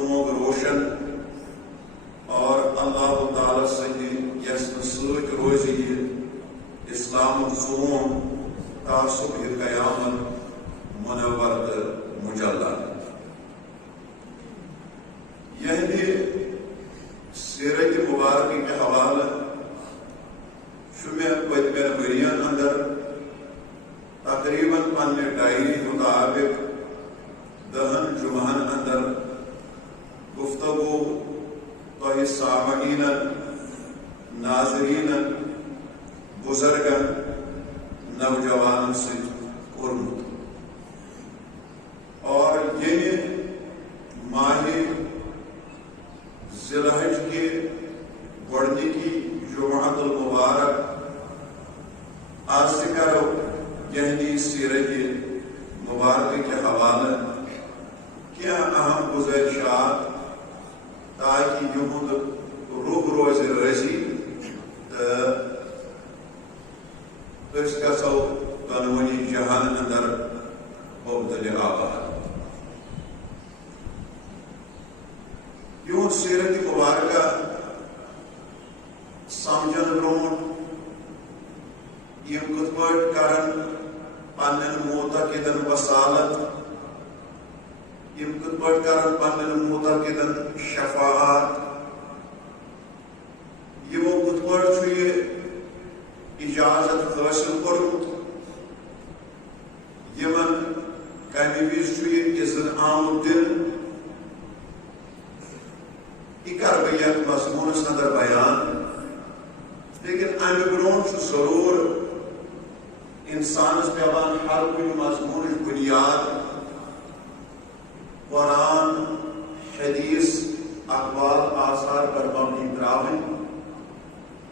Song روشن اور اللہ تعالیٰ سندِ یسن سۭتۍ روزِ یہِ اسلامُک سون تا صبح قیامت منور تہٕ مجلل. یہندِ سیرت مبارک کے حوالہ میں پتمین ورین اندر تقریباً پنہ ڈائری مطابق 10 جمعن اندر گفتگو تہ سامعین ناظرین بزرگن نوجوانن ست کورمت. اور یہ ماہ ذی الحج کے گۄڈنِکی جمعۃ المبارک آج سے کرو یہندی سیرت مبارک کے حوالہ کیا اہم گزارشات تاکہ یہند روح روز رضی گھو دونونی جہان اندر مبتدئ آباد. یہند سیرت مبارکہ سمجھن برونٹ یم کت پٲٹھۍ کرن پنن معتقدن وصالت، یم کت پٲٹھۍ کرن پنن معتقدن شفاعت، یمو کت پٲٹھۍ چھُ یہِ اجازت حٲصِل کوٚرمُت، یمن کمہِ وِزِ چھُ یہِ اذن آمُت دِنہٕ، یہِ کرٕ بہٕ یتھ مضموٗنس اندر بیان. لیکن امہ برونٹ ضرور انسانس پیوان ہر کُنہِ مضموٗنٕچ بنیاد قرآن حدیث اقوال آثار پر مبنی تراوٕنۍ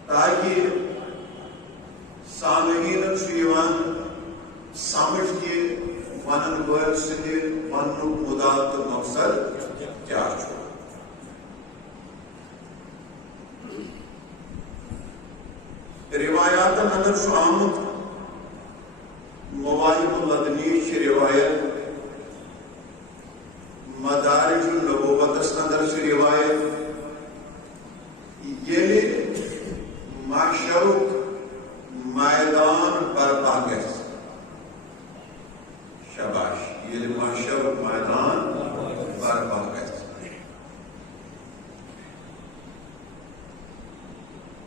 تاکہ سامعیٖنن چھُ یِوان سمجھ کہ ونن وٲلۍ سٕنٛدِ وننُک مُدا تہٕ مقصد کیٛاہ چھُ. روایاتن اندر چھُ آمُت مواہب اللدنیش روایت، مدارج النبوتس اندر چھ روایت، ییٚلہِ محشرُک میدان برپا گژھِ. شاباش. ییٚلہِ محشرُک میدان برپا گژھِ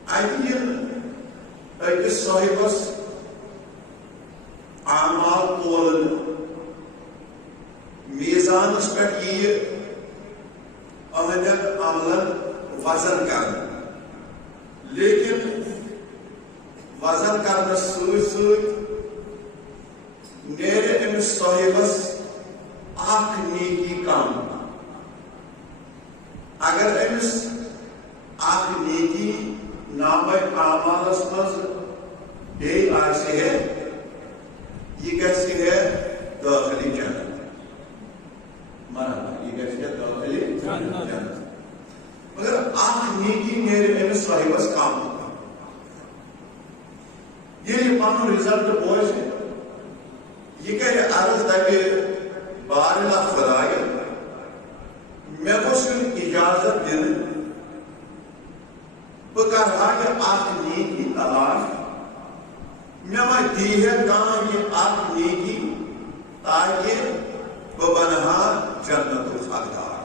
اتہِ ییٚلہِ أکِس صٲحبس اعمال تولن میزانس پٮ۪ٹھ یِیہِ أہنٛدٮ۪ن عملن وزن کرنہٕ، لیکن وزن کرنس سۭتۍ سۭتۍ نیرِ أمِس صٲحبس اکھ نیکی کم. اگر أمِس اکھ نیکی نامہ اعمالس منٛز بیٚیہِ آسہِ ہے یہ گژھِ ہے دٲخلہِ جنت. مرحبا. یہ گژھِ ہے دٲخلہِ جنت. مگر اکھ نیکی نیرِ أمِس صٲحبس کم. ییٚلہِ یہِ پنُن رِزلٹ بوزِ یہ کرِ عرض دپہِ بارِلا خۄدایا مےٚ گوٚژھ یُن اجازت دِنہٕ بہٕ کرٕہا یہِ اکھ نیکی تلاش، مےٚ ما دی ہے کانٛہہ یہِ اکھ نیکی تاکہِ بہٕ بنہا جنتُک حقدار.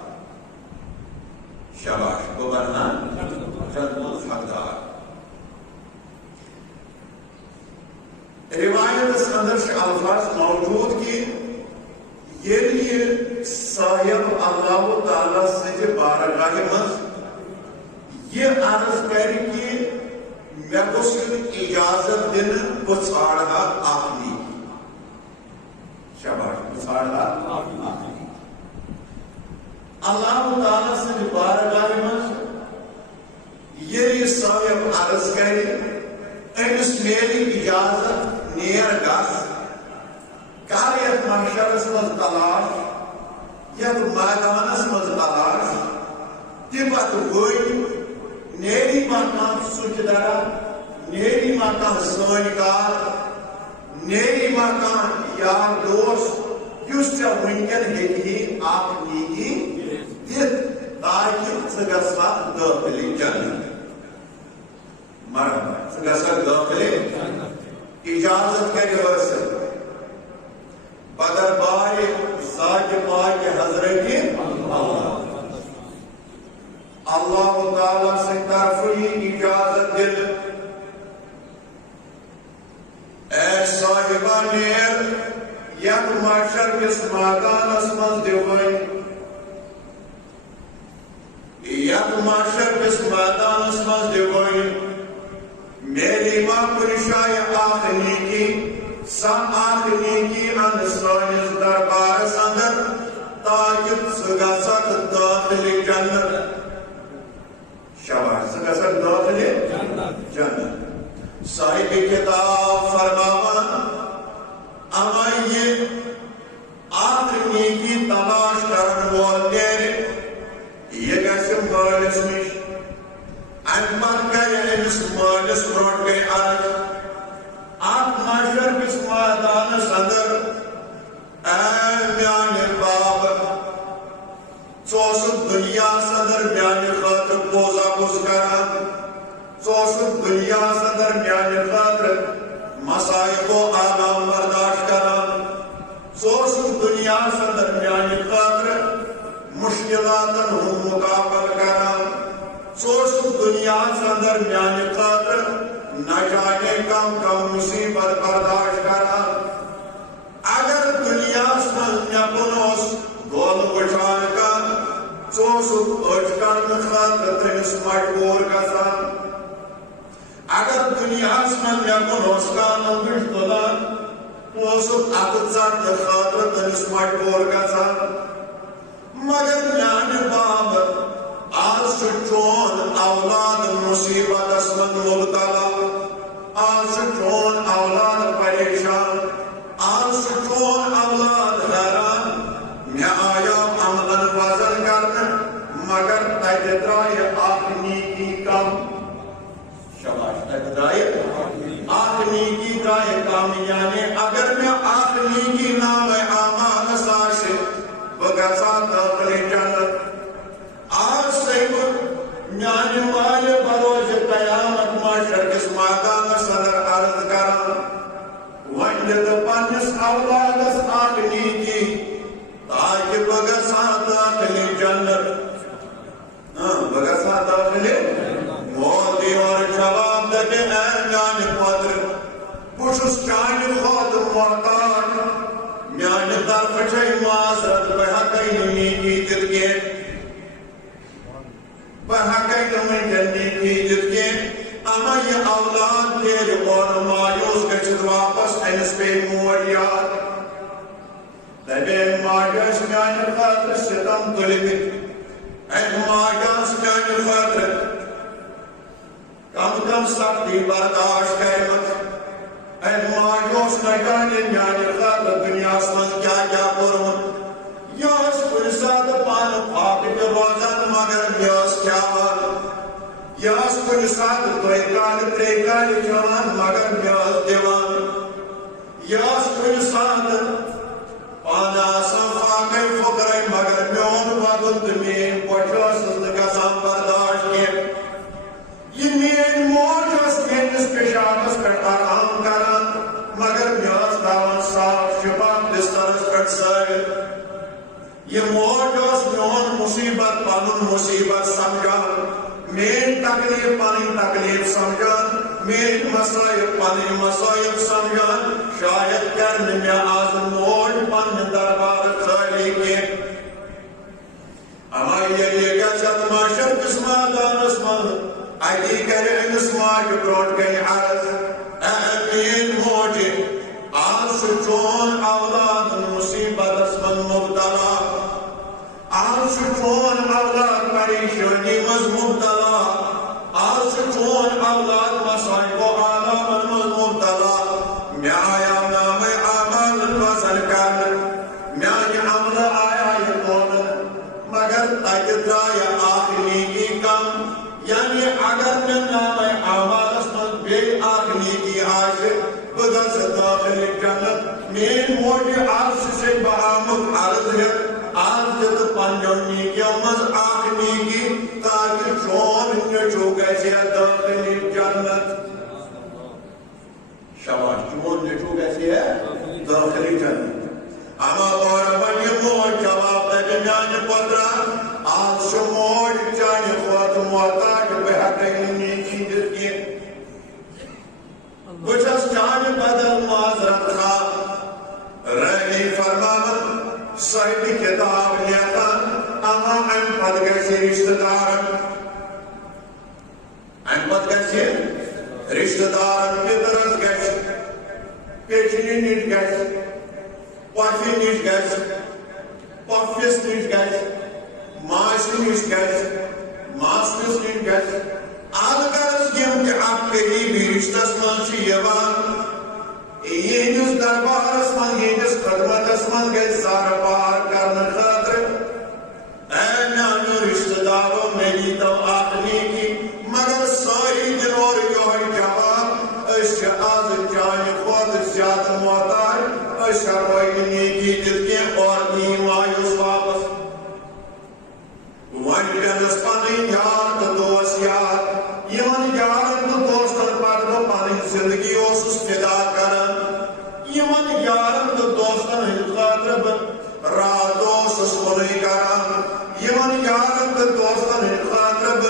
شاباش. بہٕ بنہا جنتُک حقدار. روایتس اندر چھِ الفاظ موجود کہ ییٚلہِ یہِ صاحب اللہ تعالیٰ سٕنٛزِ بارگاہہِ منٛز یہ عرض کر کہ مےٚ گوٚژھ یُن اجازت دِنہٕ بہٕ ژھانٛڈٕہا اکھ نیکی. شاباش. بہٕ ژھانٛڈٕہا اکھ نیکی. اللہ تعالیٰ سٕنٛدِ بارگاہہِ منٛز ییٚلہِ یہِ صاحب عرض کرِ أمِس میلہِ اجازت نیر گژھ کر یتھ محشرس منٛز تلاش، یتھ میدانس منٛز تلاش، تہِ پتہٕ ؤنۍ نیری ما کانٛہہ سُچ دَرا، نیری ما کانٛہہ سٲنۍ کار، نیری ما کانٛہہ یار دوس یُس ژےٚ وٕنکٮ۪ن ہیٚکہِ اکھ نیکی تاکہ ژٕ گژھکھ دٲخلہِ جنت مرحبا ژٕ گژھکھ دٲخلہِ اجازت کرِ حٲصِل بدر بارِ ذاتِ پاکِ حضرتِ اللہ تعالیٰ سٕنٛدِ طرفہٕ یی اجازت دِنہٕ اے صاحبہ نیر یتھ محشر کِس مٲدانس منٛز دِوٕنۍ یتھ محشر کِس مٲدانس منٛز دِوٕنۍ میلی ما کُنہِ جایہِ اکھ نیکی سۄ اکھ نیکی اَن سٲنِس دربارس انٛدر تاکہِ ژٕ گژھکھ دٲخلہِ جنت شاباش ژٕ گژھکھ دٲخلہِ جنت صاحبِ کتاب فرماوان اما یہ اکھ نیکی تلاش کرن وول نیرِ یہ گژھِ مٲلِس نِش امہِ پتہٕ کرِ أمِس مٲلِس برونٛٹھ گٔے عرض اتھ محشر کِس مٲدانس انٛدر اے میانہِ باب ژٕ اوسُکھ دُنیاہس انٛدر میانہِ خٲطرٕ پوزا پوز کران ژٕ اوسُکھ دُنیاہس انٛدر میانہِ خٲطرٕ مصائب و آلام برداشت کران ژٕ اوسُکھ دُنیاہس انٛدر میانہِ خٲطرٕ مشکلاتن ہُنٛد مُقابل کران ژٕ اوسُکھ دُنیاہس انٛدر میانہِ خٲطرٕ نہ جانے کم کم مصیبت برداشت کران اگر دُنیاہس منٛز مےٚ کُن اوس گولہٕ وٕچھان کانٛہہ ژٕ اوسُکھ أچھ کرنہٕ خٲطرٕ تٔمِس مجبوٗر گژھان اگر دُنیاہس منٛز مےٚ کُن اوس کانٛہہ لنٛگٕٹۍ تُلان ژٕ اوسُکھ اَتھٕ ژٹنہٕ خٲطرٕ تٔمِس مجبوٗر گژھان مگر میانہِ باب آز چھُ چون اولاد مصیبتس منٛز مبتلا آز چھُ چون اولاد پریشان آز چھُ چون اولاد حیران مےٚ آیاو عملن وزن کرنہٕ مگر تتہِ درٛایہِ اکھ نیکی کم شاباش تتہِ درٛایہِ اکھ نیکی درٛایہِ کم یعنی اگر مےٚ اکھ نیکی نامے اعمالس آسہِ بہٕ گژھٕ ہا دٲخلہِ جنت آز سے بہٕ میانہِ مالہِ بروزِ قیامت محشر کِس مٲدانس انٛدر عرض کران وۄنۍ دِتہٕ پننِس اولادس اکھ نیکی تاکہِ بہٕ گژھٕ ہا دٲخلہِ جنت بہٕ گژھٕ ہا دٲخلہِ مول دی اورٕ جواب دَپہِ اے میانہِ پوترٕ بہٕ چھُس چانہِ کھۄتہٕ محتاج میانہِ طرفہٕ چھے معذرت بہٕ ہٮ۪کَے نہٕ نیکی دِتھ کینٛہہ بہٕ ہٮ۪کَے نہٕ وٕنکٮ۪ن نیکی دِتھ کینٛہہ اما یہِ اولاد نیرِ اورٕ مایوٗس گٔژھِتھ واپس أمِس پیٚیہِ موج یاد دَپہِ أمۍ ماجہِ ٲسۍ میانہِ خٲطرٕ سِتم تُلمٕتۍ أمۍ ماجہِ ٲس میانہِ خٲطرٕ کم کم سختی برداشت کٔرمٕژ أمۍ ماجہِ اوس نہ جانے میانہِ خٲطرٕ دُنیاہس منٛز کیٛاہ کیٛاہ کوٚرمُت یہِ ٲس کُنہِ ساتہٕ پانہٕ پاکہٕ تہِ روزان مگر مےٚ ٲس کھٮ۪وان یہِ ٲس کُنہِ ساتہٕ 2 کالہِ 3 کالہِ کھٮ۪وان مگر مےٚ ٲس دِوان یہِ ٲس کُنہِ ساتہٕ پانہٕ آسان فاقے فُقرے مگر میون وَدُن تہٕ میٲنۍ بۄچھِ ٲسٕس نہٕ گژھان برداشت کینٛہہ یہِ میٲنۍ موج ٲس میٲنِس پیشابس پٮ۪ٹھ آرام کران مگر مےٚ ٲس تھاوان صاف شِفاف بسترس پٮ۪ٹھ سٲرِتھ یہِ موج ٲس میون مُصیبت پنُن مُصیبت سمجھان میٲنۍ تکلیٖف پنٕنۍ تکلیٖف سمجھان میٲنۍ مصٲیب پنٕنۍ مصٲیب سمجھان شاید کرِ نہٕ مےٚ آز موج پننہِ دربارٕ خٲلی کینٛہہ اما ییٚلہِ یہِ گژھِ اتھ محشر کِس مٲدانس منٛز اتی کرِ أمِس ماجہِ برونٛٹھ گٔے عرض اے میٲنۍ موجہِ آز چھُ چون اولاد مُصیبتس منٛز مبتلا آز چھُ چون اولاد پریشٲنی منٛز مبتلا آز چھُ چون اولاد مصائب و آلامن منٛز مبتلا مےٚ آیاو نامے اعمالن وزن کرنہٕ میانہِ عملہٕ آیہِ تولنہٕ مگر تتہِ درٛایہِ اکھ نیکی کم یعنی اگر مےٚ نامے اعمالس منٛز بیٚیہِ اکھ نیکی آسہِ بہٕ گژھٕ دٲخلہِ جنت میٲنۍ موجہِ آز چھُسے بہٕ آمُت عرض ہٮ۪تھ آز دِتہٕ پننیو نیکیو منٛز نچو گیسے داخلی جنت شاباش چون نچو گیسے داخلی جنت اما اور بنی موج جواب دے میانہ پترا آج موج چانہ خود محتاج بہ ہکن نیکی دت کی بچس چانہ بدل معذرت خواہ رہی فرمان صاحب کتاب لیتا اما ان پد گیسے رشتہ دارن ان پد گیسے رشتہ دارن کی طرف گیسے پیچھنی نیٹ گیسے پافی نیٹ گیسے پافیس نیٹ گیسے ماش نیٹ گیسے ماسنس نیٹ گیسے آدھگرس یم کہ آپ قریبی رشتہ سمانچی یوان اینس دربارس من اینس خدمتس من گئی سار پار کرن خاطر اے میانو رشتہ دارو میری تو آخری کی مگر ساری دن اور یوہی جواب اشیا آز چانی خود زیادہ محتاج اشیا روئی نیکی دل کے اور نیم آیوس واپس وان جنس پانی یار تو دوست یار یمن یارن تو دوستن پر تو پانی زندگی اوسس فدا کرن یمن یارن تو دوستن خاطر رات اوسس بنی کرن یمن یارن تو دوستن خاطر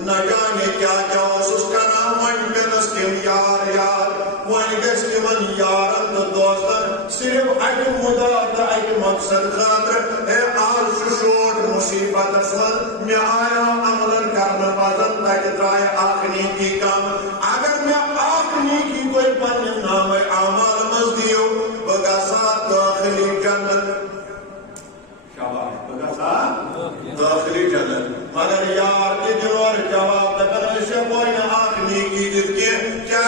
نہ جانے کیا کیا اوسس کرن وان جنس کم یار یار وان گس یمن یارن تو دوستن صرف اک مدعا اک مقصد خاطر اے آج شوٹ مصیبت اسمن میں آیا عملن کرنا پازن تاکہ درائے آخنی کی کام اگر میں آخنی کی کوئی پن نام اعمال مزدیو بگاسا داخلی جنت شاباش بگاسا داخلی جنت مگر یار کے جنور جواب دکن اسے کوئی نہ آخنی کی جت کے کیا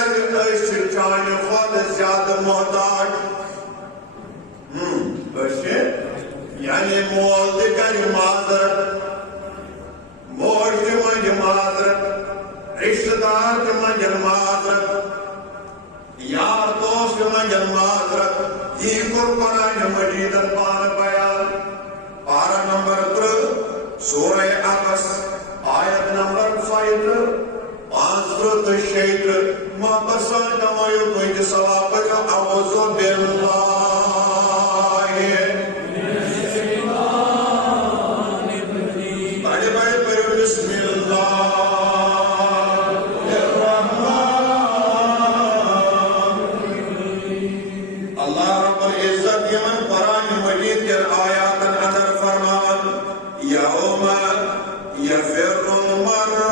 اسے چانے خود زیادہ محتاج اسے یعنی مول دکر معذرت موج من معذرت رشتہ دار من معذرت یار دوست من معذرت یہ قرآن مجید پان بیان پارہ نمبر 3 سورہ عبس آیت نمبر 5 محبت سان کمائیو کوئی ثواب کا اعوذ باللہ بسم اللہ اللہ رب العزت یمن قرآن مجید کے آیات اندر فرمان یوم یفر المرء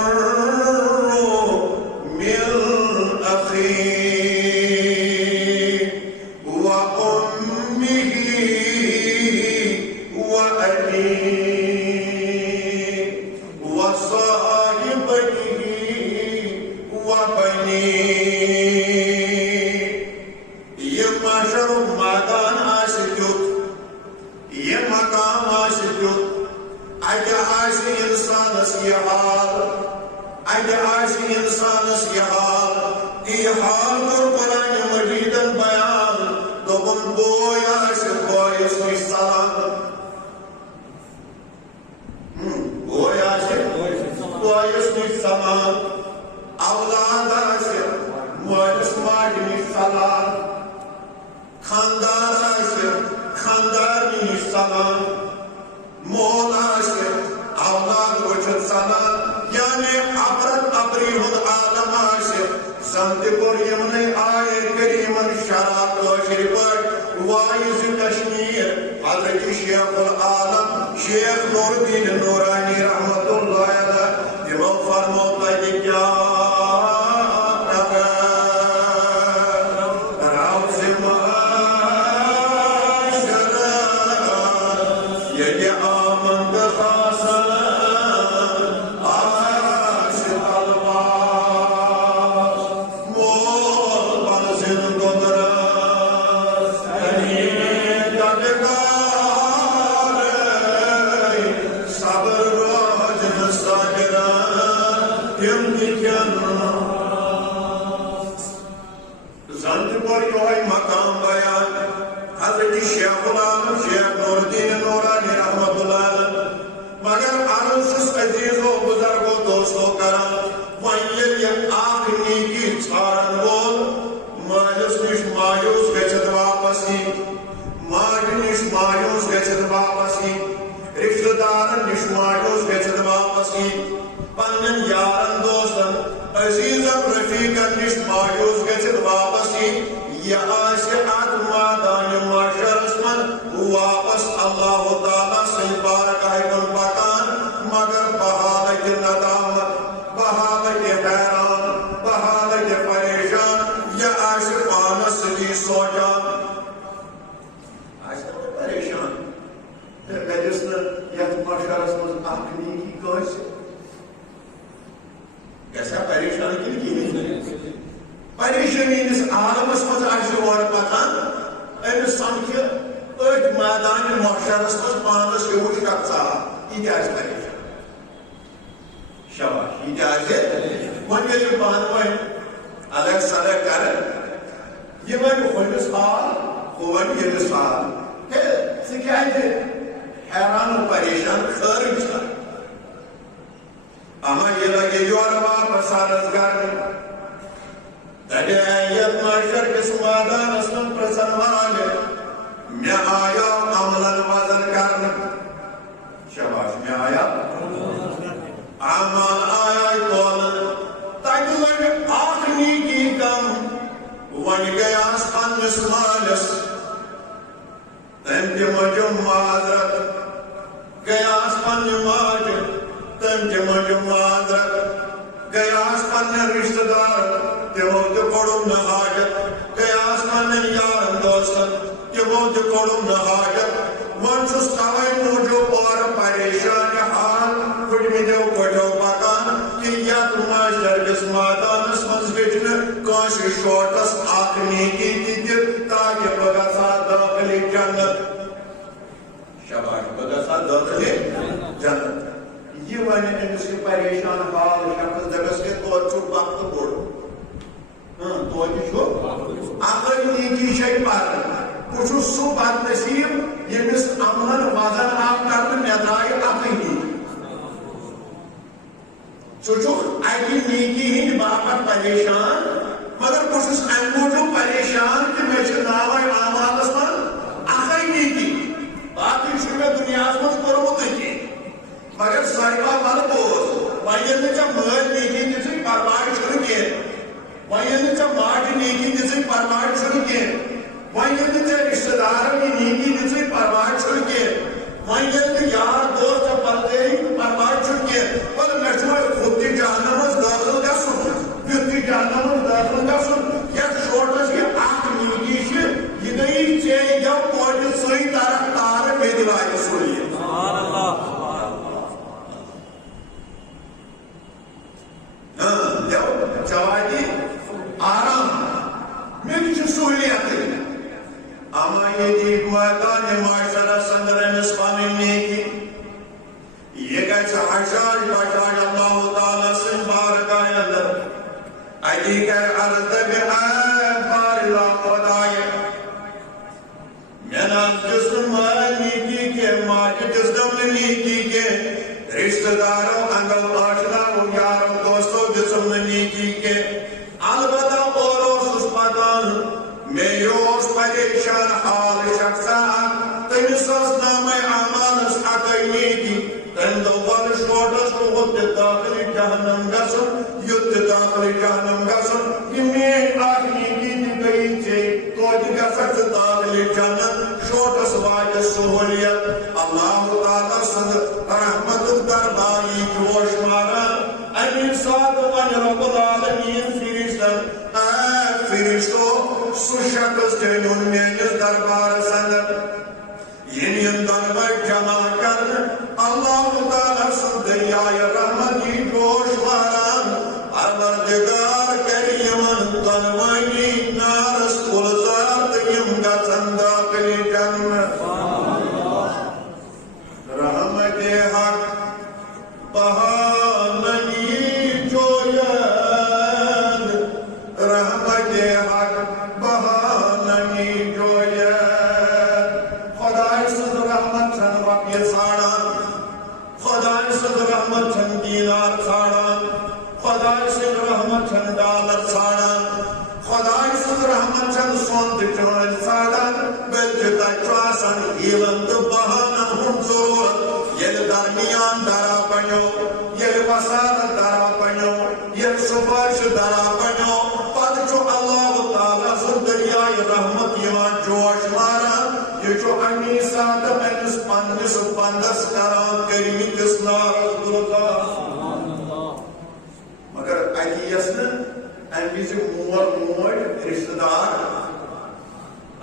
من اخیہ وامہ وابیہ وصاحبته وبنيه یہ معاشر مادان آسکیوت یہ مقام آسکیوت اگر آسی انسان اس یہ حال اگر آسی انسان اس یہ حال یہ حال پر قرآن مجیدن بیان تو ان بوئی آسی بوئی اس کی سلام بوئی آسی بوئیس سلام اولاد آسر مولس ماجنی سلام خاندار آسر خاندارنی سلام مول آسر اولاد وچھت سلام یعنی عبرت عبری ہد عالم آسر سمت پر یمن آئے کریمن شراب کوشر پر وائز کشمیر حضرت شیخ العالم شیخ نور الدین نورانی رحمت اللہ علیہ وہ فرماتا ہے کیا روز معاشرت یہ آمد خاصا عاشق الباس مول پر زندگو درست انید ددگار صبر راجن ساگران زند پر یوہی مقام بیان حضرت شیخ العالم شیخ نور الدین نورانی رحمت اللہ علیہ مگر عرص عزیز و بزرگ و دوستو کرام پنن یارن دوستن عزیزن رفیقن نش مایوس گژھِتھ واپس یہ آسہِ اتھ مٲدانہِ محشرس منٛز واپس اللہ تعالیٰ سٕنٛدِ بارگاہہِ کُن پکان مگر بہٕ لگہِ ندامت بہٕ لگہِ حیران بہٕ لگہِ پریشان یہ آسہِ پانس سۭتی سونچان آسہِ نہٕ پریشان تہٕ گژھٮ۪س نہٕ یتھ محشرس منٛز اکھ نیکی کٲنٛسہِ گژھیا پریشان کِنہٕ کِہیٖنۍ پریشانی ہندس عالمس مز اور پکان امس سمکھِ أتھۍ میدان محشرس مز پانس ہیوٗ شخصا یہ تہِ پریشان شاباش یہ تہِ وۄنۍ ییٚلہِ پانہٕ ؤنۍ الگ سلگ کرن یہ وۄنۍ ہُمِس حال ہُہ وۄنۍ ییٚمِس حال ہے ژٕ کیازِ حیران و پریشان خٲرٕے چھا اما یہ لگے یورٕ واپس عرض کرنہِ یت محشر کس میدانس من پرژھن والہِ مےٚ آیاو عملن وزن کرنہٕ شاباش مےٚ آیاو اعمال آیاے تولنہٕ تتہِ لگہِ اکھ نیکی کم وۄنۍ گٔیاس پننِس مالِس تٔمۍ تہِ مٔنٛجِم معذرت گٔیاس پننہِ ماجہِ تٔمۍ تہِ مٔنٛجِم معذرت گٔیاس پننٮ۪ن رشتہٕ دارن تمو تہِ کوٚڑُم نہٕ حاجت گٔیاس پننٮ۪ن یارن دوستن تمو تہِ کوٚڑُم نہٕ حاجت وۄنۍ چھُس توے موٗجوٗب اورٕ پریشان حال پھٕٹمٕتیو کوٹھیو پکان کہِ یتھ محشر کِس مٲدانس منٛز ہیٚچ نہٕ کٲنٛسہِ شوٹس اکھ نیکی تہِ دِتھ تاکہِ بہٕ گژھٕ ہا دٲخلہِ جنت شاباش بہٕ گژھٕ ہا دٲخلہِ جنت یہ ونہِ أمِس یہِ پریشان حال شخص دپٮ۪س ہے توتہِ چھُ وقت بوٚڑ توتہِ چھُ اکٲے نیکی چھے پرٕنۍ بہٕ چھُس سُہ بد نصیٖب ییٚمِس عملن وزن آو کرنہٕ مےٚ درٛایہِ اکٕے نیکی ژٕ چھُکھ اکہِ نیکی ہٕنٛدِ باپتھ پریشان مگر بہٕ چھُس امہِ موٗجوٗب پریشان کہِ مےٚ چھِ ناوے اعمالس منٛز اکٕے نیکی باقٕے چھُ مےٚ دُنیاہس منٛز کوٚرمُتٕے کینٛہہ مگر ساروی ول بوز وۄنۍ ییٚلہِ نہٕ ژےٚ مٲلۍ نیکی دِژٕے پرواے چھُنہٕ کینٛہہ وۄنۍ ییٚلہِ نہٕ ژےٚ ماجہِ نیکی دِژٕے پرواے چھُنہٕ کینٛہہ وۄنۍ ییٚلہِ نہٕ ژےٚ رشتہٕ دارن یہِ نیکی دِژٕے پرواے چھُنہٕ کینٛہہ وۄنۍ ییٚلہِ نہٕ یار دوست ژےٚ بدلٲیی پرواے چھُنہٕ کینٛہہ وَلہٕ مےٚ چھُ وۄنۍ ہُتھ تہِ جہنم منٛز دٲخل گژھُن یُتھ تہِ جہنم منٛز دٲخل گژھُن یتھ شوٹس یہِ اکھ نیکی چھِ یہِ گٔیی ژےٚ یِیو توتہِ سُے طرفدار مےٚ تہِ واتہِ سُے چواتی آرام مےٚ تہِ چھُ سہوٗلیتٕے اما ییٚتہِ میدانِ محشرس انٛدر أمِس پنٕنۍ نیکی یہِ گژھِ حشاش بشاش اللہ تعالیٰ سٕنٛدِ بارگاہہِ انٛدر اتی کرِ عرض دپہِ اے بارِلا خۄدایہِ مےٚ نہ دِژ نہٕ مٲلۍ نیکی کینٛہہ ماجہِ دِژنم نہٕ نیکی کینٛہہ رشتہٕ دارو انگو آشناو یارو دوستو دِژم نہٕ نیکی کینٛہہ البتہ اور اوسُس پکان مےٚ یہِ اوس پریشان حال شخصا تٔمِس ٲس نامے اعمالس اکٕے نیکی تٔمۍ دوٚپ وَلہٕ شوٹس چھُ ہُتھ تہِ دٲخلہِ جہنم گژھُن یُتھ تہِ دٲخلہِ جہنم گژھُن یہِ میٲنۍ اکھ نیکی تہِ گٔیی ژےٚ توتہِ گژھکھ ژٕ دٲخلہِ جنت شوٹس واتہِ سہوٗلیت اللہ تعالیٰ سُنٛد رحمتُک دربار یی جوش ماران امہِ ساتہٕ وَنہِ رۄب العالمیٖن فرشتن اے فرشتو سُہ شخص تہِ نیُن میٲنِس دربارس انٛدر ییٚلہِ یِم دۄنوَے جمع کرنہٕ اللہ تعالیٰ سُنٛد دریایہِ رحمت یی جوش ماران پروردگار کرِ یِمن دۄنوَنی نارس گُلزار تہٕ یِم گژھن دٲخلہِ جنت رحمت حق بہانگی جوید رحمت حق بہانگی جوید خدای سٕنٛز رحمت چھنہٕ رۄپیہِ ژھانڈان خدای سٕنٛز رحمت چھنہٕ دیٖنار ژھانڈان خدای سٕنٛز رحمت چھنہٕ ڈالر ژھانڈان خدای سٕنٛز رحمت چھنہٕ سۄن تہٕ چٲنۍ ژھانڈان بلکہِ تتہِ چھُ آسان ہیٖلن تہٕ بہانن ہُنٛد ضروٗرت ییٚلہِ درمیان درا بنیو ییٚلہِ وسارت درا بنو پتہ اللہ تعالیٰ سن دریائے رحمت یوان جوش ماران یہ امی سات امس پنس بندس کران کریمتس نارس مگر اتہ یس ام وز مول موج رشتہ دار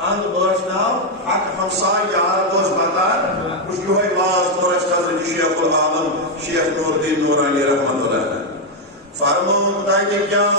اند باشناو حق ہمسا یار دوست بکار اس یہ واز کور اس حضرت شیخ العالم شیخ نور الدین نورانی رحمت اللہ علیہ فرمون تاکہ کیا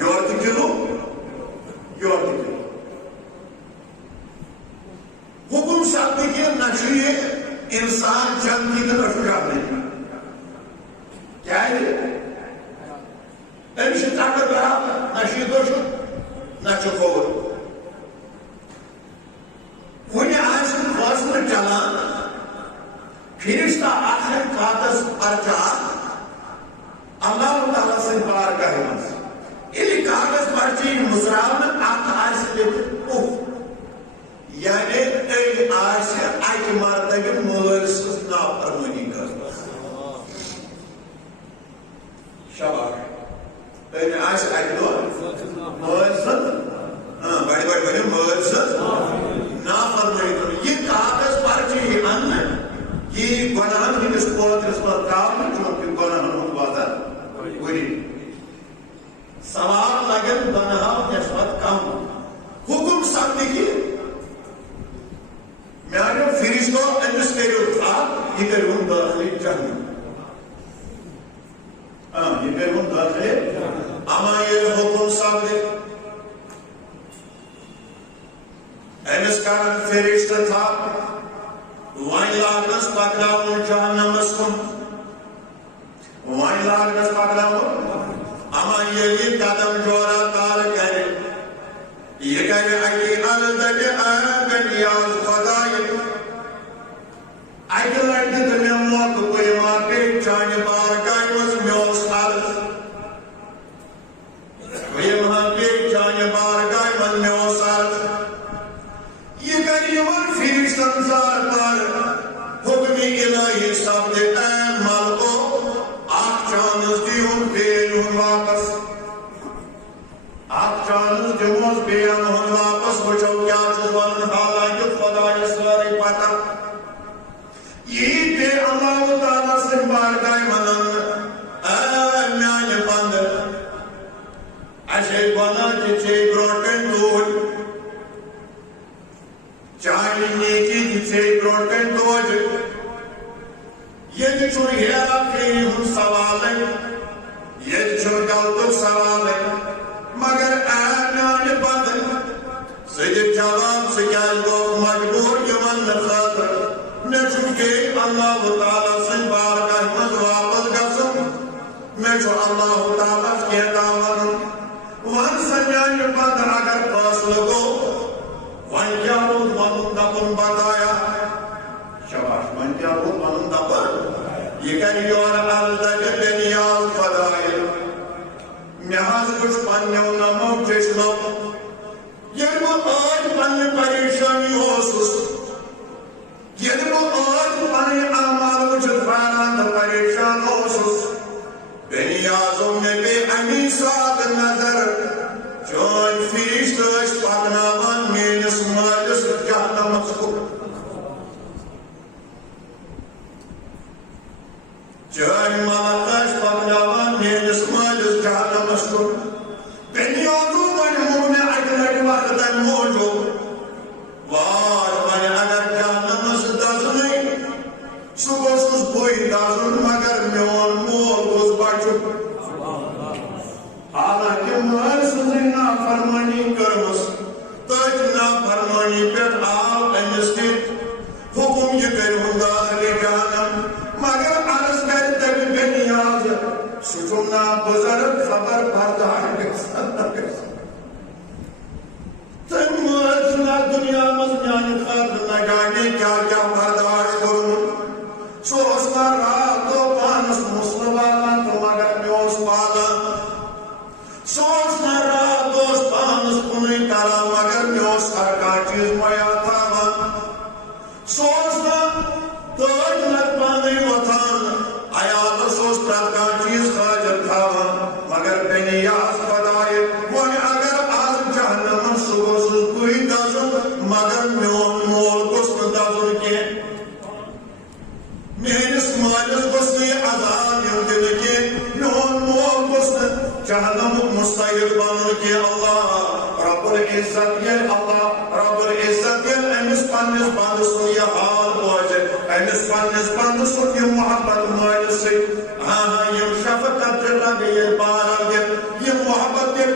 یور تہِ کِلوٗ یور تہِ کِلوٗ حُکُم سپدِ کہِ نہ چھُ یہِ اِنسان جنتی تہٕ نہ چھُ جنتی کیٛازِ أمِس چھِ ترٛکٕر برابر نہ چھُ یہِ دٔچھُن نہ چھُ کھووُر کُنہِ آسہِ نہٕ فٲصلہٕ چلان فرشتہ آسن کاغذ پرچہ اللہ تعالیٰ سٕنٛدِ بارگاہہِ منٛز ییٚلہِ کاغذ پرچہِ مُژراونہٕ اتھ آسہِ لیکھِتھ اُف یعنی أمۍ آسہِ اکہِ مرتبہٕ مٲلۍ سٕنٛز نافرمٲنی کٔرمٕژ شاباش أمۍ آسہِ اکہِ دۄہ مٲلۍ سٕنٛز بڑِ بڑِ ؤنِو مٲلۍ سٕنٛز نافرمٲنی کٔرمٕژ یہِ کاغذ پرچہِ یی اننہٕ یہ گناہن ہندس پوترس پر تراؤن چونکہ گناہن ہند واتن وری سوال لگن گناہو نسبت کم حکم سپدِ کہ میانو فرشتو أمِس کٔرِو تھپھ یہِ کٔرۍہُن دٲخلہِ جہنم یہِ کٔرۍہُن دٲخلہِ اما ییٚلہِ حکم سپدِ أمِس کرن فرشتہٕ تھپھ وائن لاگنس پکڑاؤن جہنمس کن وائن لاگنس پکڑاؤن اما یہ قدم جورا تال کرے یہ کرے اکی الدب بنیاز خدای اکی لڑکی تمہیں موقع کوئی مارکے چانے بارگائی وز میوس خالص کوئی مارکے چانے بارگائی وز میوس خالص یہ کری ون فرشتن زار پر حکمی الہی سپدِ اے ملکو اکھ چانس دیہُن بیٚین ہُنٛد واپس اکھ چانس دِموس بیٚین ہُنٛد واپس وٕچھو کیٛاہ چھُس ونُن حالانکہِ خۄدایس سٲرٕے پتہ یی بیٚیہِ اللہ تعالیٰ سٕنٛدِ بارگاہہِ ونن اے میانہِ بندٕ اَسے گۄناہ تہِ ژےٚ برونٛٹھ کَنہِ توٗلۍ چاہے نیکی تہِ ژےٚ برونٛٹھ کَنہِ توجہِ ییٚتہِ چھُنہٕ ہیرا پھیری ہُنٛد سوالے ییٚتہِ چھُنہٕ غلطُک سوالے مگر اے میانہِ بندٕ ژٕ دِ جواب ژٕ کیٛازِ گوٚکھ مجبوٗر یہِ وننہٕ خٲطرٕ مےٚ چھُ بیٚیہِ اللہ تعالیٰ سٕنٛدِ بارگاہہِ منٛز واپس گژھُن مےٚ چھُ اللہ تعالیٰ کینٛہہ تام ونُن ون سا میانہِ بندٕ اگر فٲصلہٕ گوٚو وۄنۍ کیٛاہ روٗد ونُن دپُن بتایا شاباش وۄنۍ کیٛاہ روٗد ونُن دپُن یہ کرِ یورٕ الدبِ بنیاز خدایہِ مےٚ حظ وٕچھ پننیو نمو چشمو ییٚلہِ بہٕ ٲدۍ پننہِ پریشٲنی اوسُس ییٚلہِ بہٕ ٲدۍ پنٕنۍ اعمال وٕچھِتھ حٲران تہٕ پریشان اوسُس بنیازو مےٚ پیٚیہِ امی ساتہٕ نظر چٲنۍ فرشتہٕ ٲسۍ پکناوان میٲنِس مٲلِس جہنمس کُن چٲنۍ ملک ٲسۍ پکناوان میٲنِس مٲلِس جہنمس کُن بنیازو وۄنۍ موٚگ مےٚ اکہِ لٹہِ وقت امہِ موٗجوٗب واے وۄنۍ اگر جہنمس دزنٕے سُہ گوٚژھُس بٕے دزُن مگر میون مول گوٚژھ بچُن حالانکہِ مٲلۍ سٕنٛزٕے نافرمٲنی کٔرمٕژ تٔتھۍ نافرمٲنی پٮ۪ٹھ آو أمِس تہِ حُکُم یہِ کٔرۍہُن داخلہِ جہنم مگر عرض کرِ تٔمۍ بنیازٕ سُہ چھُم نا بُزرگ خبر بردار گژھان تٔمۍ مٲلۍ چھُنا دُنیا منٛز میانہِ خٲطرٕ نہ جانے کیٛاہ کیٛاہ برداشت کوٚرمُت سُہ اوس نا رات دۄہ پانس مسلہٕ والان تہٕ مگر مےٚ اوس پالان سُہ اوس نا رات اوس پانس کُنُے کران مگر مےٚ اوس ہر کانٛہہ چیٖز مُہیا تھاوان سُہ اوس نا تٲج نتہٕ پانے وۄتھان عیالس اوس پرٛٮ۪تھ کانٛہہ چیٖز حٲضِر تھاوان مگر بنیاز خدایہِ وۄنۍ اگر آز جہنمس سُہ گوٚژھُس بٕے دزُن مگر میون مول گوٚژھ نہٕ دزُن کینٛہہ میٲنِس مٲلِس گوٚژھ نہٕ یہِ عذاب یُن دِنہٕ کینٛہہ میون مول گوٚژھ نہٕ جہنمُک مستحق بنُن کینٛہہ اللہ رب العزت ییٚلہِ اللہ رب العزت ییٚلہِ أمِس پننِس بنٛدٕ سُنٛد یہِ حال بوزِ أمِس پننِس بنٛدٕ سُنٛد یہِ محبت مٲلِس سۭتۍ یِم شفقت تہِ لگہِ ییٚلہِ باران دِتھ یہِ محبت تہِ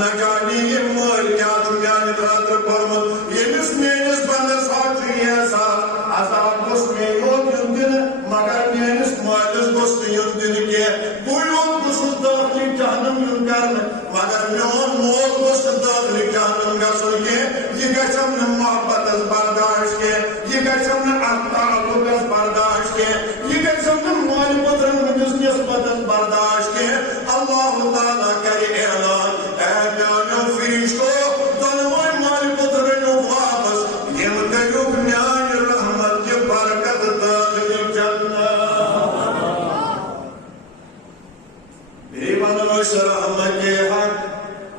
نجانی یہ مول کیا میانہ خاطر کورمت یمس میانس بندس ہاتھ عذاب گوس مے یوت یُن دِنہٕ مگر میانس مالس گوس نہٕ یُن دِنہٕ کینٛہہ بہٕ یوت گوٚژھُس دٲخلہِ جہنم یُن کرنہٕ مگر میون مول گوٚژھ نہٕ دٲخلہِ جہنم گژھُن کینٛہہ یہِ گژھٮ۪م نہٕ محبتس برداشت کینٛہہ یہِ گژھٮ۪م نہٕ اتھ تعلقس برداشت کینٛہہ یہِ گژھٮ۪م نہٕ مالہِ پترن ہٕنٛدِس نسبتس برداشت کینٛہہ اللہ تعالیٰ کرِ اعلان اے میانیو فرشتو دۄنوے مالہِ پُتر أنِو واپس یِم کٔرِوکھ میانہِ رحمت چہِ برکت دٲخلہِ جنت بیٚیہِ ونو أسۍ رحمتِ حق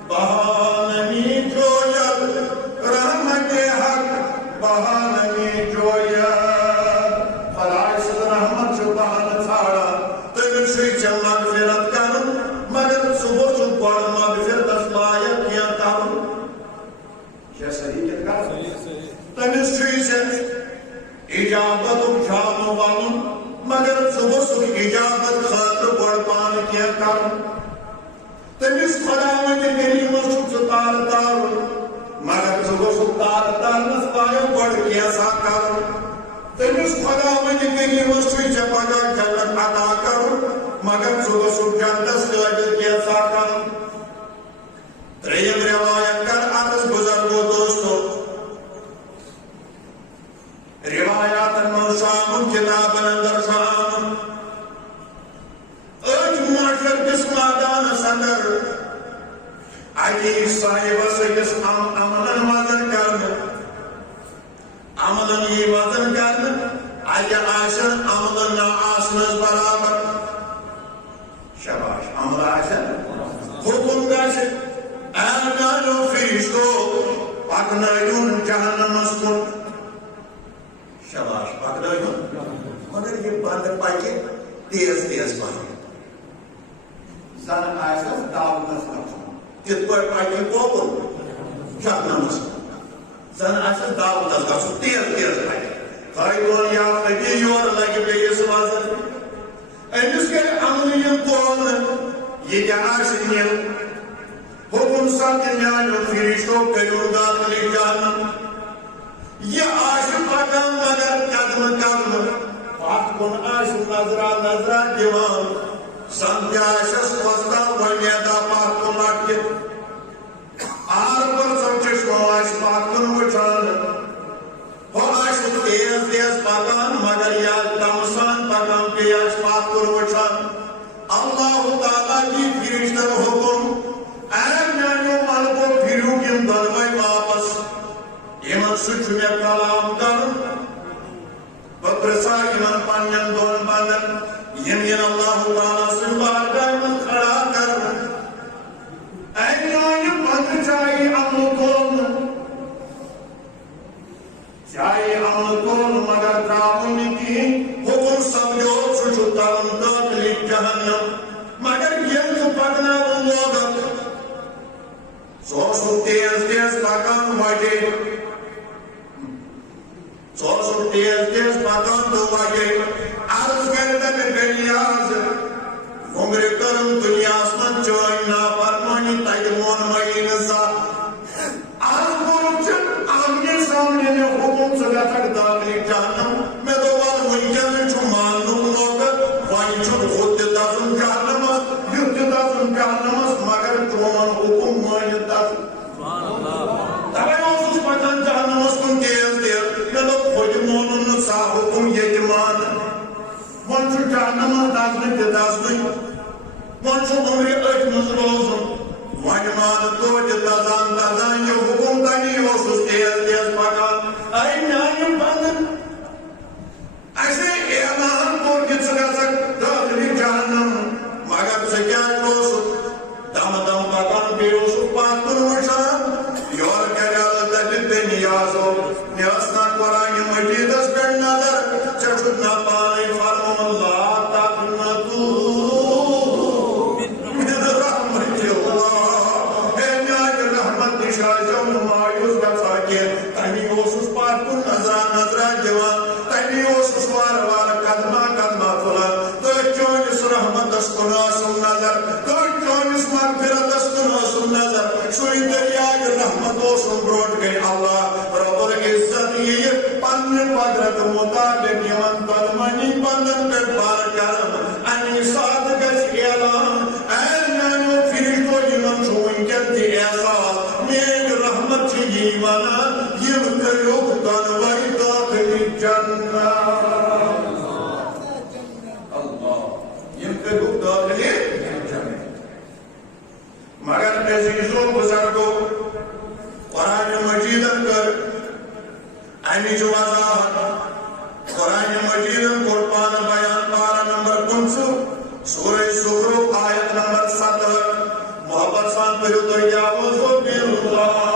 بہانمی جویت رحمتِ حق بہانمی جویت خداے سٕنٛز رحمت چھُ بہانہٕ ژھانڈان تٔمِس چھُے ژےٚ مغفرت کرُن مگر ژٕ گوٚژھُکھ گۄڈٕ مغفرتس لایق کینٛہہ کرُن کیٛاہ صحیح کِنہٕ غلط تٔمِس چھُے ژےٚ اجابتُک جامہٕ ونُن مگر ژٕ گوٚژھُکھ اجابت خٲطرٕ گۄڈٕ پانہٕ کینٛہہ کرُن تٔمِس خۄداوندِ کریٖمس چھُکھ ژٕ تارٕ تارُن مگر ژٕ گوٚژھُکھ تارٕ تارنس لایق گۄڈٕ کینٛژھا کرُن تٔمِس خۄداوندِ کریٖمس چھُے ژےٚ پگاہ جنت عطا کرُن مگر ژٕ گوٚژھُکھ جنتس قٲبل کینٛژھا کرُن ترٛیٚیِم روایت کر عرض بُزرگو دوستو روایاتن منٛز چھُ آمُت کِتابن اندر چھُ آمُت أتھۍ معاشر کِس مٲدانس اندر اَتہِ یی صاحبس أکِس عملن وزن کرنہٕ عملن یی وزن کرنہٕ اَتہِ آسن عملن نہ آسنس برابر شاباش عمل آسن حکم گژھِ اے میانیو فرشتو پکنٲیُن جہنمس کُن شاباش پکنٲیُن مگر یہِ بند پکہِ تیز تیز پکہِ زن آسس دعوتس گژھُن تِتھ پٲٹھۍ پکہِ کوکُن جہنمس زن آسس دعوتس گژھُن تیز تیز پکہِ تھٲے دۄن یا پکہِ یورٕ لگہِ بیٚیِس وزن أمِس کرِ عملہِ یِم تولنہٕ یہِ کیٛاہ آسہِ نِنۍ حکم سپدِ میانیو فرشتو کٔرِو دٲخلہِ جہنم یہِ آسہِ پکان مگر قدمہٕ قدمہٕ پتھ کُن آسہِ نظرا نظرا دِوان زن تہِ آسٮ۪س وۄزتان وۄمیدا پتھ کُن لٹکِتھ آر پٔرژھو چشمو آسہِ پتھ کُن وٕچھان ہُہ آسہِ تیز تیز پکان مگر یہِ آسہِ دمہٕ سان پکان بیٚیہِ آسہِ پتھ کُن وٕچھان اللہ تعالیٰ دی فرشتن حکم اے میانیو ملکو پھِرِوکھ یِم دۄنوے واپس یِمن سۭتۍ چھُ مےٚ کلام کرُن بہٕ پرژھا یِمن پننٮ۪ن دۄن بندن یِم یِن اللہ تعالیٰ سٕنٛدِ بارگاہہِ منٛز کھڑا کرنہٕ اے میانہِ بندٕ چاہے عمل تولنہٕ چاہے عمل تولنہٕ مگر درٛاوُن نہٕ کِہیٖنۍ حکم سپدیو سُہ چھُ ترُن دٲخلہِ جہنم مگر ییٚلہِ ژٕ پکناوُن لوگکھ ژٕ اوسُکھ تیز تیز پکان وجے ژٕ اوسُکھ تیز تیز پکان تہٕ وجے عرض کرِ تمہِ گٔلیاز وُمرِ کٔرٕم دُنیاہس منٛز چٲنۍ نافرمٲنی تتہِ مونمَے نہٕ زانٛہہ عرض کوٚرُکھ ژےٚ آمنے سامنے مےٚ حکم ژٕ گژھکھ دٲخلہِ جہنم مےٚ دوٚپ وَلہٕ وٕنکٮ۪ن چھُ ماننُک موقعہٕ وۄنۍ چھُ ہُہ تہِ دَزُن جہنمس یُتھ تہِ دَزُن جہنمس مگر چون حکم مٲنِتھ دَزُن تَوَے اوسُس پکان جہنمس کُن تیز تیز مےٚ دوٚپ ہوٚتہِ مونُن نہٕ سا حکم ییٚتہِ مانہٕ وۄنۍ چھُ جہنمس دَزنہٕ تہِ دَزنٕے وۄنۍ چھُ عُمرِ أتھۍ منٛز روزُن وۄنۍ مانہٕ توتہِ دَزان دَزان یہِ حکم تمی اوسُس تیز تیز پکان اے میانہِ بندٕ اَسے اعلان کوٚر کہِ ژٕ گژھکھ دٲخلہِ جہنم مگر ژٕ کیٛازِ اوسُکھ دمہٕ دم پکان بیٚیہِ اوسُکھ پتھ کُن وٕچھان یورٕ کرِ اللہ دَپہِ بے نیازو مےٚ ٲس نہ قرآنہِ مجیٖدس پٮ۪ٹھ نظر ژےٚ چھُکھ نہ پانے فرمومُت لا تقنطوا من رحمتِ اللہ ہے میانہِ رحمت نِش آسیو نہٕ مایوٗس گژھان کینٛہہ تمی اوسُس پتھ کُن نظرا نظرا دِوان تمی اوسُس وارٕ وارٕ قدما قدما تُلان تٔتھۍ چٲنِس رحمتس کُن ٲسٕم نظر تٔتھۍ چٲنِس مغفرتس کُن ٲسٕم نظر سوی دریائے رحمتوں سن بروٹ گئی اللہ رب العزت یہ پنہ قدرت مطابق یمن تلمنی بندن پر بار کرم انی ساتھ گز اعلان اے میانو فرشتو یمن چھوئن کرتی احساس میری رحمت چھ یہ ونان یم کریوک دنوائی داخلی جنت اللہ یم کریوک داخلی مگر عزیزو بزرگو قرآن مجیدن کر امی جو وضاحت قرآن مجیدن قرآن بیان پارہ نمبر 59 سورہ زخرف آیت نمبر 7 محبت سان پڑھو تو یعوذ باللہ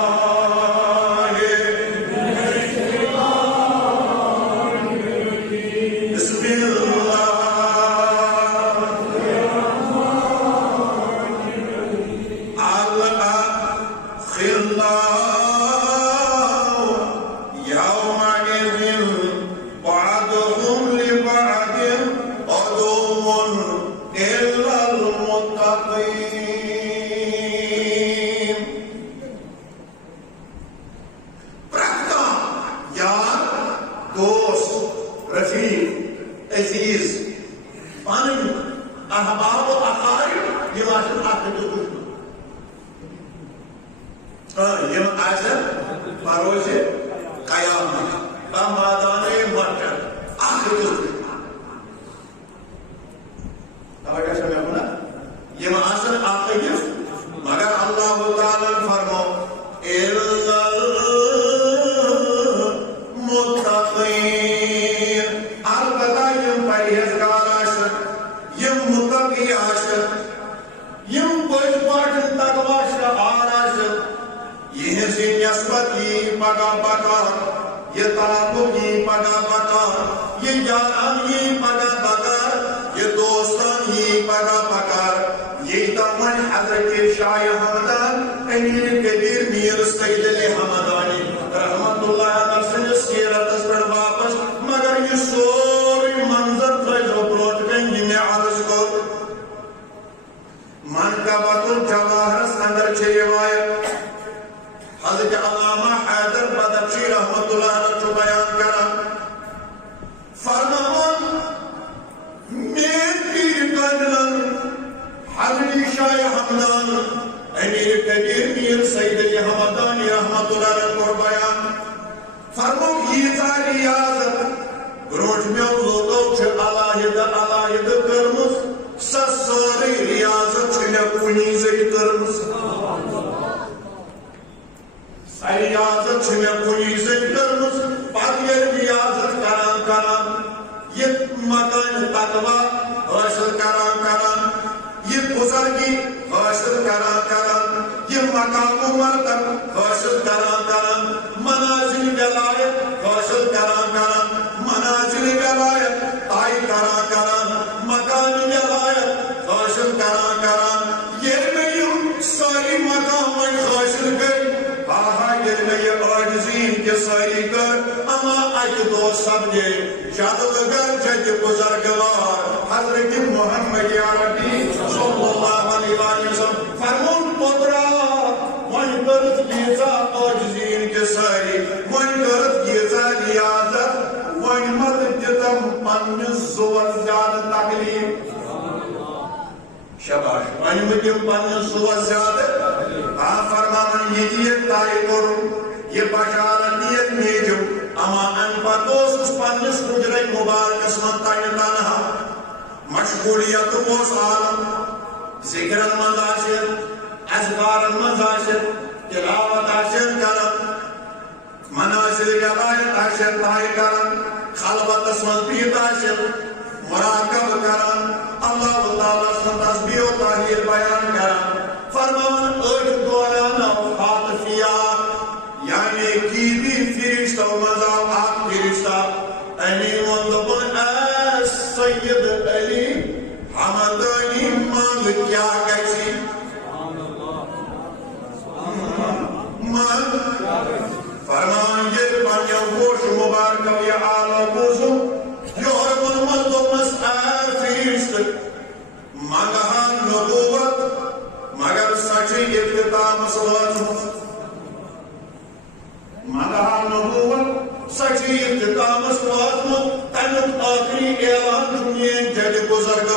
مگر سچ اختتام صلوات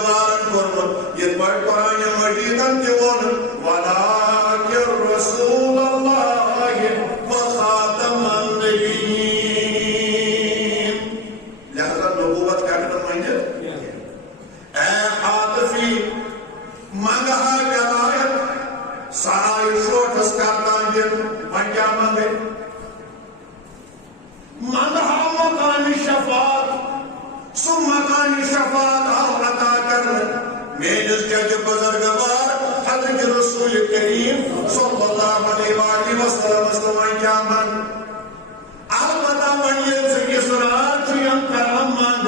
بزرگوارن کورمت یہ پڑھ قرآن مجیدن تیون وَلَٰكِن رَسُولَ اللَّهِ وَخَاتَمَ النَّبِيِّينَ. لہذا نبوت کیا کرنا مانگے اے حاطفی منگہا ولایت سارے شوٹس کرتان دن من کیا مانگے منگہا مکان شفاعت سو مکان شفاعت آپ عطا کرنا میرے جج بزرگوار حضرت رسول کریم صلی اللہ علیہ وآلہ وسلم کیا من البتہ من یہ سے اسرار چیم کرم مانگ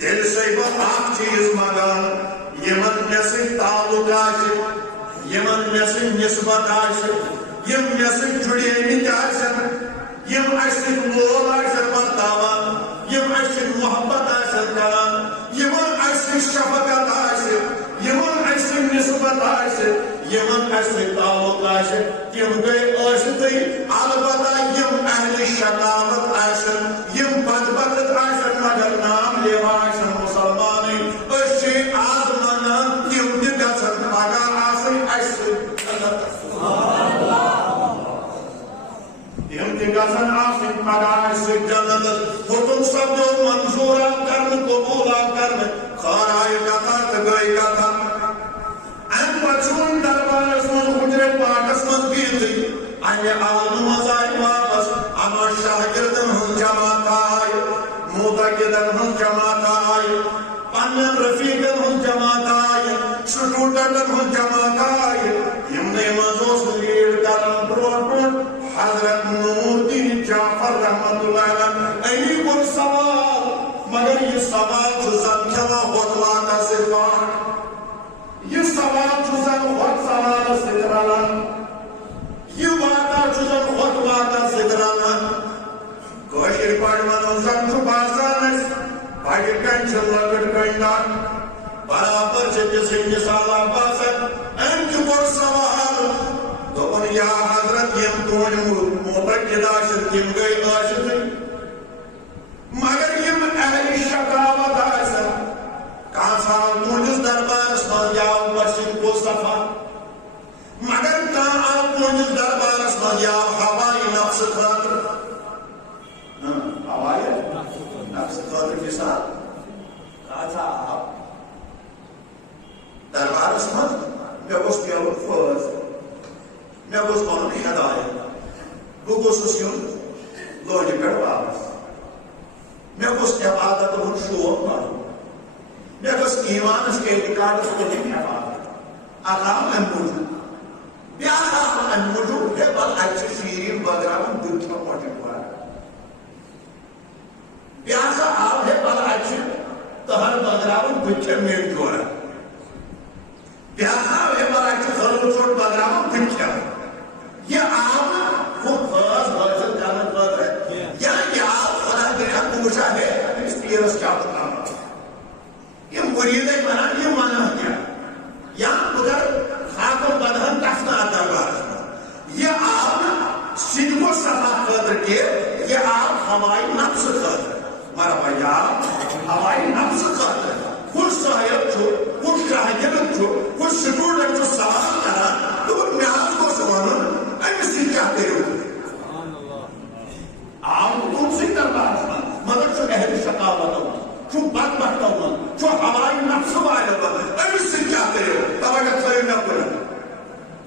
دل سے وہ آپ چیز مانگان یمن میں سے تعلق آشے یمن میں سے نسبت آشے یم میں سے جڑے نہیں آشن یم اشتک مول آشن برتاوان یم اشتک محبت آشن کران یمن اشتک شفقت آشن یمن اشتک نسبت آشن یمن اشتک تعلق آشن تم گئے آشتی البتہ یم اہل شقاوت آشن یم بدبخت آشن مگر نام لیوا آشن مسلمانی اشی آدمانان تم دگسن پگا آسن اشتک گژھن آسٕنۍ پگاہ اَسہِ جنت حُکُم سپدیو منظوٗر کرنہٕ قبوٗل کرنہٕ خٲر آیہِ کتھا تہٕ گٔے کتھا اَمہِ پتہٕ چھُ وۄنۍ دربارس منٛز حُجرے پاکس منٛز بِہتٕے اَمہِ عالمہٕ منٛز آیہِ واپس اما شاگردن ہٕنٛز جماعت آیہِ مُتقِدن ہٕنٛز جماعت آیہِ پننٮ۪ن رفیٖقن ہٕنٛز جماعت آیہِ سٹوٗڈنٹن ہٕنٛز جماعت آیہِ یِمنٕے منٛز اوس لیٖڈ کران برٛونٛٹھ برٛونٛٹھ حضرت نور الدین جعفر رحمت اللہ علیہ ایمی کوئی سوال مگر یہ سوال چوزن کھوا خودوانا سے پاک یہ سوال چوزن خود سوال سے درالان یہ واقع چوزن خودوانا سے درالان کوشر پڑھمانو زمچو بازان اس بھائی کنچ لگڑ کنڈان برابر چھتے سے مثال بازن انکی کوئی سوال دون یا حضرت یم تون متقد آشد تم گئی آشد مگر یم اہل شقاوت آشد کہاں سال تونس دربارس من یاو مسجد کو صفا مگر کہاں آو تونس دربارس من یاو ہوائی نفس خاطر ہوائی نفس خاطر کے ساتھ کہا تھا آپ دربارس من میں اس کے فرض میں گوس پنن ہدایت بہ گوسس یُن لونہِ پٮ۪ٹھ واپس مےٚ گوٚژھ عبادت ہُنٛد شوق بڑُن مےٚ گٔژھ ایٖمانس اعتقادس کُن عبادت اکھ آو امہِ موٗجوٗب بیٛاکھ آو امہِ موٗجوٗب ہے بل اتہِ چھِ شیٖرِن بٲگراوان بہٕ تہِ کھٮ۪مہٕ پۄٹِم وارٕ بیٛاکھ آو ہے بل اتہِ چھِ تٔہر بٲگراوان بہٕ تہِ کھٮ۪مہٕ میٚنٛڈۍ جورا بیٛاکھ آو ہے بل اتہِ چھِ ہرٕل ژوٚٹ بٲگراوان بہٕ تہِ کھٮ۪مہٕ یہ آو وہ فاز حاصل کرنے خاطر یا یہ آو خدا دنیا کو مشاہدے اس تیرس کیا بتانا یہ مرید منان یہ مانا کیا یا ادھر خاکم بدہن تفنا آتا بارش یہ آو سنگو صفا خاطر کے یہ آو ہوائی نفس خاطر مارا بھائی ہوائی نفس خاطر کچھ صاحب چھو کچھ شاہدت چھو کچھ سٹوڈنٹ چھو سوال کرا تو وہ میاز کو سوالن ایسی کیا کرو آپ تم سے دربار مگر چھو اہل شقاوت ہوں چھو بدبخت ہوں چھو ہوائی نفس والے ہوں ایسی کیا کرو توجہ تھوڑی میں کنن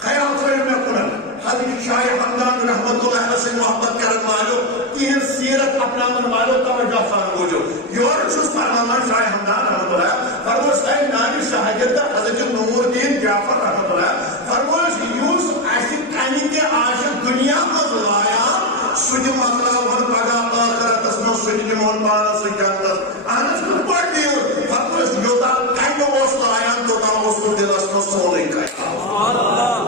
خیال تھوڑی میں کنن حضرت شاہ حمدان رحمت اللہ علیہ سے محبت کرن والو تین سیرت اپنا من والو توجہ سان بوجھو یور چھوس فرمان شاہ حمدان رحمت اللہ فرموش ہے نانی شاہدہ حضرت نور الدین جعفر رحمت اللہ فرموش یوس ایسی کہنی کے عاشق دنیا مزلایا سجھ مطلب پگا آخرت اسمو سجھ مون پانا سے جنت آنس کو پڑھ دیو فرموش یوتا کہنی اوس لائن تو تا اوس کو دل اسمو سونے کہا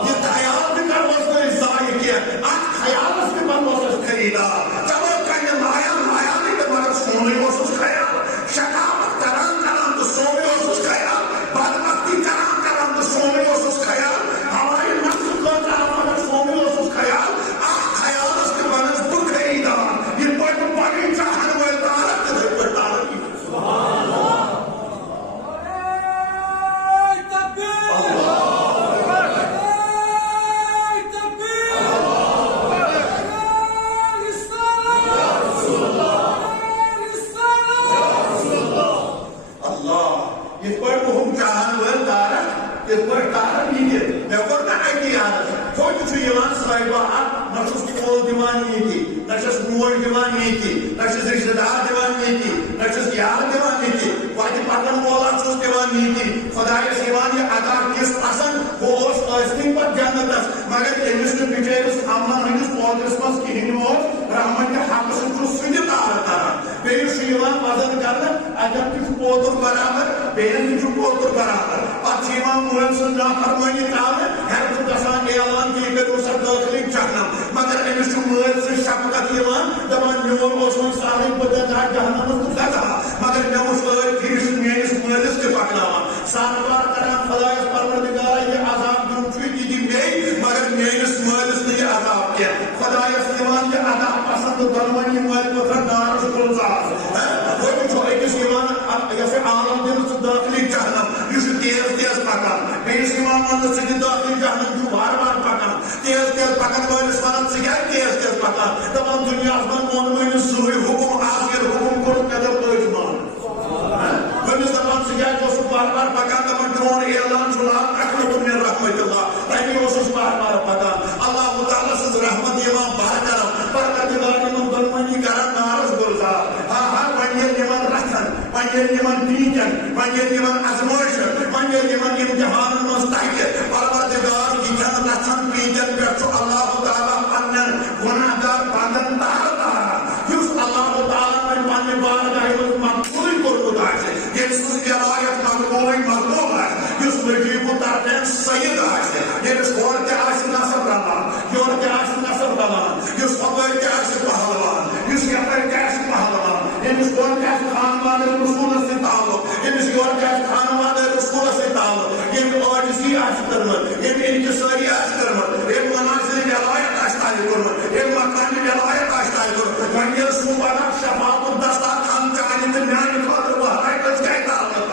یہ خیال بھی کر واسطہ ازائی کیا آج خیال اس کے بعد واسطہ خریدا جب کہنی مایا نہیں کہ مگر سونے واسطہ خیال شکاوت کران کران تو سونے واسطہ خیال بدبختی کران کران تو سونے واسطہ خیال ہماری نفس کو کران سونے واسطہ خیال خیال اس کے بعد اس کو خریدا یہ پڑھ پڑھی چاہنے والے تعلق پٲٹھۍ ہُم چاہن وٲلۍ تارک تِتھ پٲٹھۍ تارک یہِ تہِ مےٚ کوٚر نہٕ اَتی عرض تھوٚد چھُ یِوان صٲحبہ اکھ نہ چھُس کول دِوان ییٚتی نہ چھس موج دِوان ییٚتی نہ چھس رِشتہٕ دار دِوان ییٚتی نہ چھس یار دِوان ییٚتی وتہِ پکن وولا چھُس دِوان ییٚتی خۄدایس یِوان یہِ عطا تِژھ پسنٛد ہُہ اوس ٲسۍتھٕے پتہٕ جنتس مگر أمِس نہٕ بِچٲرِس عملن ہٕنٛدِس پوترس منٛز کِہیٖنۍ اوس رحمتِ حق سۭتۍ چھُ سُہ تہِ تار کران بیٚیہِ چھُ یِوان وزن کرنہٕ اَتٮ۪ن تہِ چھُ پوتُر برابر بیٚین تہِ چھُ پوتُر برابر پتہٕ چھِ یِوان مٲلۍ سٕنٛز نافرمٲنی تراونہٕ ہٮ۪رٕ چھُ گژھان اعلان کہِ یہِ کٔرِو سا دٲخلٕے جہنم مگر أمِس چھُ مٲلۍ سٕنٛز شفقت یِوان دپان میون اوس وۄنۍ سہلٕے بہٕ دِمہٕ جہنمس تہٕ گژھا مگر مےٚ وٕچھ ٲدۍ پھِرِ چھُ میٲنِس مٲلِس تہِ پکناوان سارٕ بار کران خۄدایس پروردِگارا یہِ عذاب دیُن چھُ یہِ دِ بیٚیہِ مگر میٲنِس مٲلِس نہٕ یہِ عذاب کینٛہہ خۄدایس یِوان یہِ عذاب پسنٛد دۄنوٕنی مٲلۍ پٔتھر نارس گُلزار وۄنۍ چھُ أکِس یِوان یۄس یہِ عالم دِنہٕ ژٕ دٲخلی جہنم یہِ چھُ تیز تیز پکان بیٚیِس یِوان وننہٕ ژٕ دِ دٲخلی جہنم چھُ وارٕ وارٕ پکان تیز تیز پکان وٲلِس ونان ژٕ کیٛازِ تیز تیز پکان دپان دُنیاہس منٛز ووٚن مٲنِس سُے حُکُم آز ییٚلہِ حُکُم کوٚر مےٚ دوٚپ أتھۍ مان وٲلِس دپان ژٕ کیٛازِ اوسُکھ وارٕ وارٕ پکان دپان چون اعلان چھُ لا تقنطُ من رحمتِ اللہ تمہِ اوسُس وارٕ وارٕ پکان اللہ تعالیٰ سٕنٛز رحمت یِوان بہر کران پروردِگار یِمن دۄنوٕنی کران نارس گُلزار وۄنۍ ییٚلہِ یِمن رژھن وۄنۍ ییٚلہِ یِمن پیٖچن وۄنۍ ییٚلہِ یِمن ازمٲیشن وۄنۍ ییٚلہِ یِمن امتحانن منٛز تگہِ پروردِگار یِتھٮ۪ن رژھن پیٖچن پٮ۪ٹھ چھُ اللہ تعالیٰ پننٮ۪ن گۄناہ گار بندن تارٕ تاران یُس اللہ تعالیٰ وۄنۍ پننہِ بارگاہہِ منٛز مقبوٗلٕے کوٚرمُت آسہِ ییٚمہِ سٕنٛز ولایت مقبوٗلٕے مقبوٗل آسہِ یُس نجیٖب الطرفین سید آسہِ ییٚمِس ہورٕ تہِ آسہِ نصب رلان یورٕ تہِ آسہِ نصب رلان یُس ہۄپٲرۍ تہِ آسہِ پہلوان یُس یپٲرۍ تہِ آسہِ پہلوان ییٚمِس ہورٕ تہِ آسہِ خانوان رسوٗلس سۭتۍ تعلق ییٚمِس یورٕ تہِ آسہِ خانوان رسوٗلس سۭتۍ تعلق ییٚمہِ عاجزی آسہِ کٔرمٕژ ییٚمہِ انکسٲری آسہِ کٔرمٕژ ییٚمہِ منازِلِ ولایت آسہِ طے کوٚرمُت ییٚمہِ مقامہِ ولایت آسہِ طے کوٚرمُت وۄنۍ ییٚلہِ سُہ پگاہ شفاعتُک دسترخوان چانہِ تہٕ میانہِ خٲطرٕ وہرٲے کٔژ کیٛازِ تعلق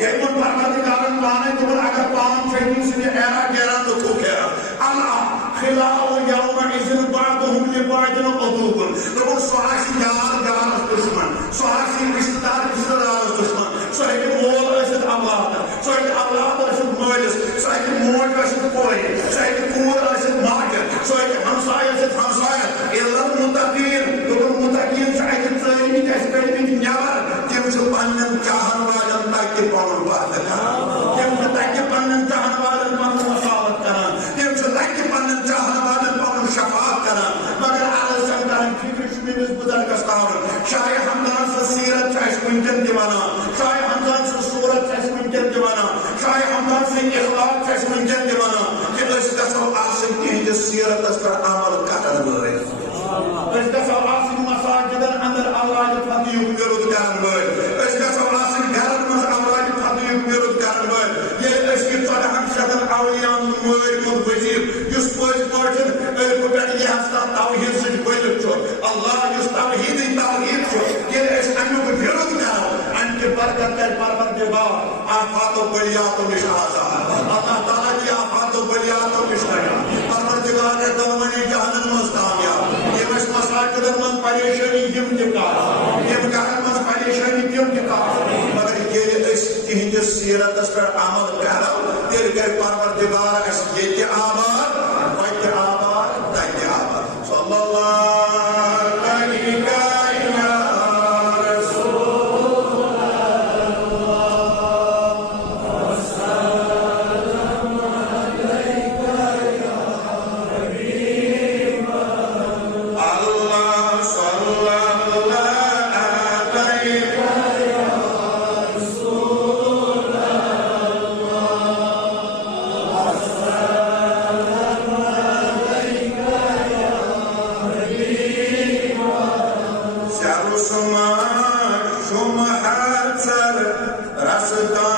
ییٚمہِ پروردِگارن پانے دوٚپُن اگر پان چھٔنی سُہ دِ ایرا گیرا تہٕ تھوٚو پھیرا اللہ خِلاف یومئذ بعضُہُم لِبعضٍ عدوٌ دوٚپُن سُہ آسہِ یار یارس دُشمن سُہ آسہِ رشتہٕ دار رشتہٕ دارس دُشمن سُہ ہیٚکہِ مول ٲسِتھ اولاد سُہ ہیٚکہِ اولاد ٲسِتھ مٲلِس سُہ ہیٚکہِ موج ٲسِتھ کورِ سُہ ہیٚکہِ کوٗر ٲسِتھ ماجہِ سُہ ہیٚکہِ ہمساے ٲسِتھ ہمساین اِلا المتقیٖن دوٚپُن متقیٖن چھِ اَتہِ ژٲرمٕتۍ اَسہِ کٔڑمٕتۍ نٮ۪بر تِم چھِ پننٮ۪ن چاہن والٮ۪ن تتہِ پنُن وعدٕ کران تِم چھِ تتہِ پننٮ۪ن چاہن والٮ۪ن پنُن وصالت کران تِم چھِ تتہِ پننٮ۪ن چاہن والٮ۪ن پنُن شفاعت کران مگر عرض چھم کران فکر چھُ میٲنِس بُزرگس تھاوُن شاہِ ہمدان سٕنٛز سیرت چھِ اَسہِ وٕنکٮ۪ن تہِ ونان شاہِ ہمدان سٕنٛز صوٗرت چھِ اَسہِ وٕنکٮ۪ن تہِ ونان شاہِ ہمدان سٕنٛدۍ اخلاق چھِ اَسہِ وٕنکٮ۪ن تہِ ونان کہِ أسۍ گژھو آسٕنۍ تِہنٛدِس سیرتس پٮ۪ٹھ عمل کرن وٲلۍ أسۍ گژھو آسٕنۍ مساجدن اندر اولادِ فتحیُک وِرُد کرن وٲلۍ أسۍ گژھو آسٕنۍ گرن منٛز اولادِ فتحیُک وِرُد کرن وٲلۍ ییٚلہِ أسۍ یہِ 1400 اولیاہن مٲرۍ مُت وزیٖر یُس پٔزۍ پٲٹھۍ ألفہٕ پٮ۪ٹھ یِہس تام توحیٖد سۭتۍ ؤلِتھ چھُ اللہ یُس توحیٖدٕے توحیٖد چھُ ییٚلہِ أسۍ امیُک وِرُد کرو امہِ کہِ برکت کرِ پروردِگار آفاتو بٔلیاتو نِش آزاد اللہ تعالیٰ دِ آفاتو بٔلیاتو نِش نجات پروردِگار کَرِ دۄنوٕنی جہانن منٛز کامیاب یِم أسۍ مساجدن منٛز پریشٲنی یِم تہِ کار یِم گرن منٛز پریشٲنی تِم تہِ کار مگر ییٚلہِ أسۍ تِہنٛدِس سیرتس پٮ۪ٹھ عمل کرو تیٚلہِ کرِ پروردِگار اَسہِ ییٚتہِ آباد وتہِ آباد تتہِ آباد صلی اللہ علیہ Rasa